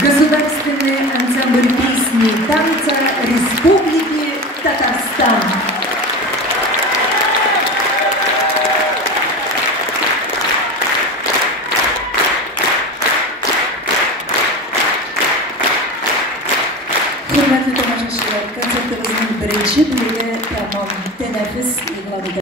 Государственный ансамбль песни и танца Республики Татарстан. Hurmatli tomoshabinlar, konsertimizning birinchi bo'yi tamom. Tanaffus